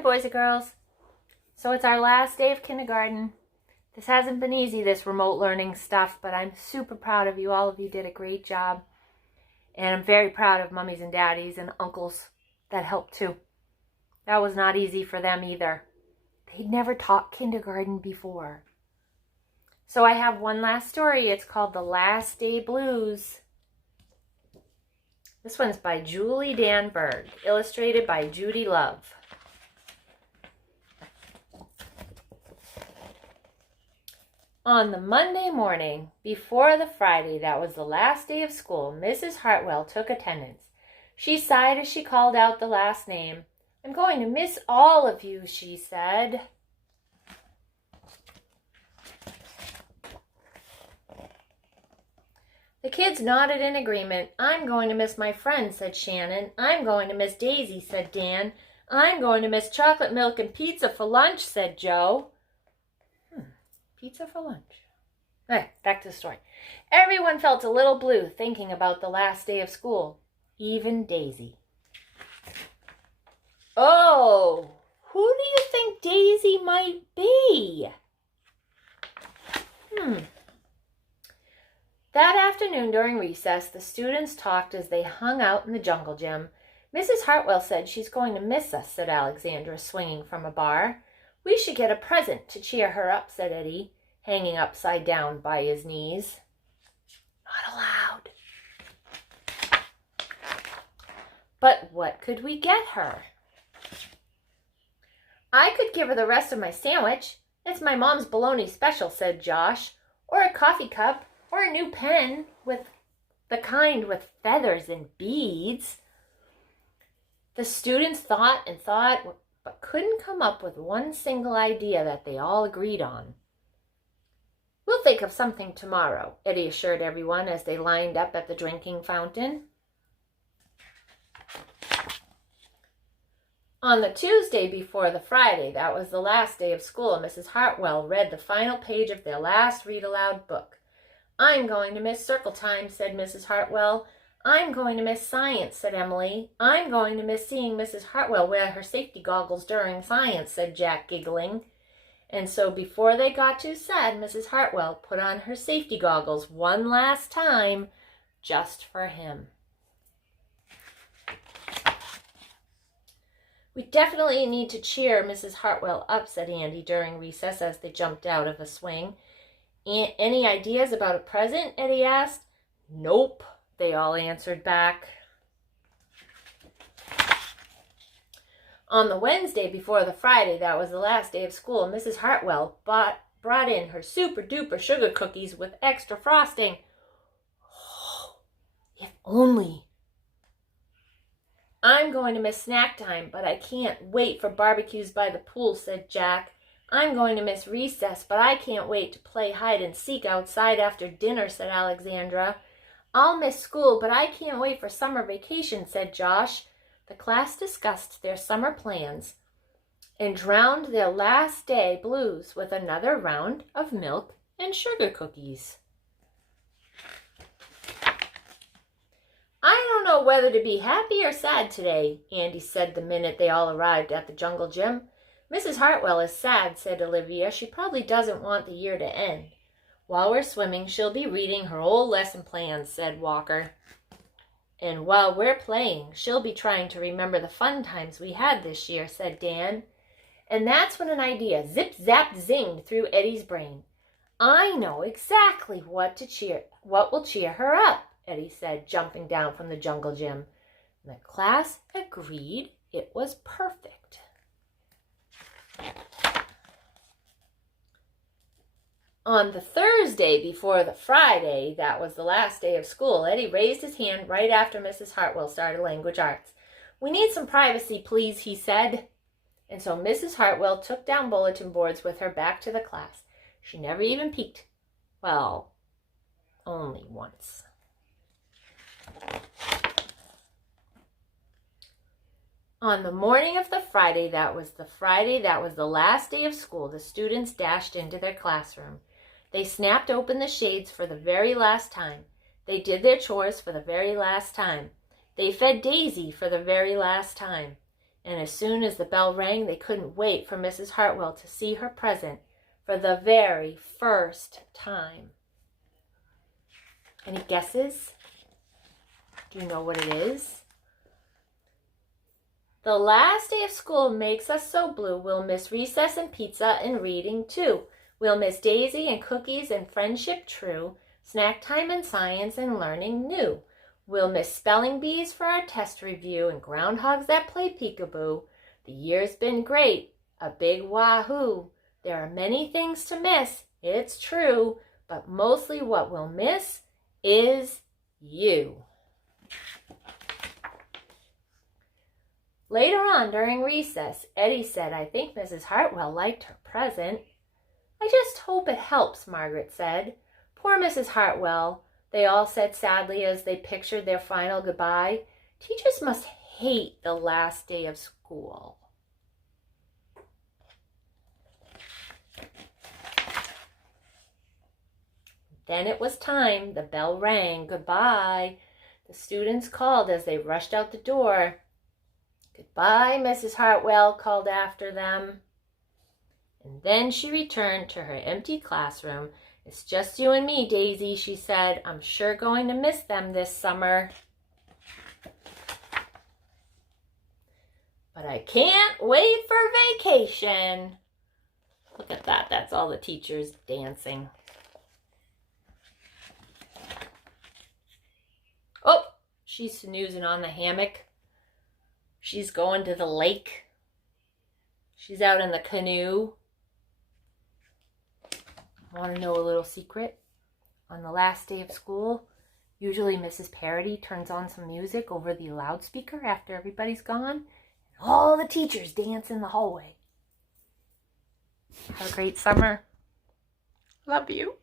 Hi, boys and girls. So it's our last day of kindergarten. This hasn't been easy, this remote learning stuff, but I'm super proud of you. All of you did a great job. And I'm very proud of mummies and daddies and uncles that helped too. That was not easy for them either. They'd never taught kindergarten before. So I have one last story. It's called The Last Day Blues. This one's by Julie Danneberg, illustrated by Judy Love. On the Monday morning, before the Friday that was the last day of school, Mrs. Hartwell took attendance. She sighed as she called out the last name. "I'm going to miss all of you," she said. The kids nodded in agreement. "I'm going to miss my friend," said Shannon. "I'm going to miss Daisy," said Dan. "I'm going to miss chocolate milk and pizza for lunch," said Joe. Pizza for lunch. Okay, back to the story. Everyone felt a little blue thinking about the last day of school. Even Daisy. Oh, who do you think Daisy might be? That afternoon during recess, the students talked as they hung out in the jungle gym. "Mrs. Hartwell said she's going to miss us," said Alexandra, swinging from a bar. "We should get a present to cheer her up," said Eddie, hanging upside down by his knees. Not allowed. "But what could we get her?" "I could give her the rest of my sandwich. It's my mom's bologna special," said Josh. "Or a coffee cup, or a new pen, with the kind with feathers and beads." The students thought and thought, but couldn't come up with one single idea that they all agreed on. "We'll think of something tomorrow," Eddie assured everyone as they lined up at the drinking fountain. On the Tuesday before the Friday, that was the last day of school, Mrs. Hartwell read the final page of their last read-aloud book. "I'm going to miss circle time," said Mrs. Hartwell. "I'm going to miss science," said Emily. "I'm going to miss seeing Mrs. Hartwell wear her safety goggles during science," said Jack, giggling. And so before they got too sad, Mrs. Hartwell put on her safety goggles one last time, just for him. "We definitely need to cheer Mrs. Hartwell up," said Andy during recess as they jumped out of a swing. "Any ideas about a present?" Eddie asked. "Nope," they all answered back. On the Wednesday before the Friday, that was the last day of school, Mrs. Hartwell brought in her super-duper sugar cookies with extra frosting. Oh, if only. "I'm going to miss snack time, but I can't wait for barbecues by the pool," said Jack. "I'm going to miss recess, but I can't wait to play hide and seek outside after dinner," said Alexandra. "I'll miss school, but I can't wait for summer vacation," said Josh. The class discussed their summer plans and drowned their last day blues with another round of milk and sugar cookies. "I don't know whether to be happy or sad today," Andy said the minute they all arrived at the jungle gym. "Mrs. Hartwell is sad," said Olivia. "She probably doesn't want the year to end." "While we're swimming, she'll be reading her old lesson plans," said Walker. "And while we're playing, she'll be trying to remember the fun times we had this year," said Dan. And that's when an idea zip-zap zinged through Eddie's brain. "I know exactly what will cheer her up," Eddie said, jumping down from the jungle gym. And the class agreed it was perfect. On the Thursday before the Friday, that was the last day of school, Eddie raised his hand right after Mrs. Hartwell started language arts. "We need some privacy, please," he said. And so Mrs. Hartwell took down bulletin boards with her back to the class. She never even peeked. Well, only once. On the morning of the Friday that was the last day of school, the students dashed into their classroom. They snapped open the shades for the very last time. They did their chores for the very last time. They fed Daisy for the very last time. And as soon as the bell rang, they couldn't wait for Mrs. Hartwell to see her present for the very first time. Any guesses? Do you know what it is? The last day of school makes us so blue. We'll miss recess and pizza and reading too. We'll miss Daisy and cookies and friendship true, snack time and science and learning new. We'll miss spelling bees for our test review and groundhogs that play peekaboo. The year's been great, a big wahoo. There are many things to miss, it's true, but mostly what we'll miss is you. Later on during recess, Eddie said, I think Mrs. Hartwell liked her present. I just hope it helps, Margaret said. Poor Mrs. Hartwell, they all said sadly as they pictured their final goodbye. Teachers must hate the last day of school. Then it was time. The bell rang. Goodbye. The students called as they rushed out the door. Goodbye, Mrs. Hartwell called after them. And then she returned to her empty classroom. It's just you and me, Daisy, she said. I'm sure going to miss them this summer. But I can't wait for vacation. Look at that. That's all the teachers dancing. Oh, she's snoozing on the hammock. She's going to the lake. She's out in the canoe. Want to know a little secret? On the last day of school, usually Mrs. Parody turns on some music over the loudspeaker after everybody's gone. And all the teachers dance in the hallway. Have a great summer. Love you.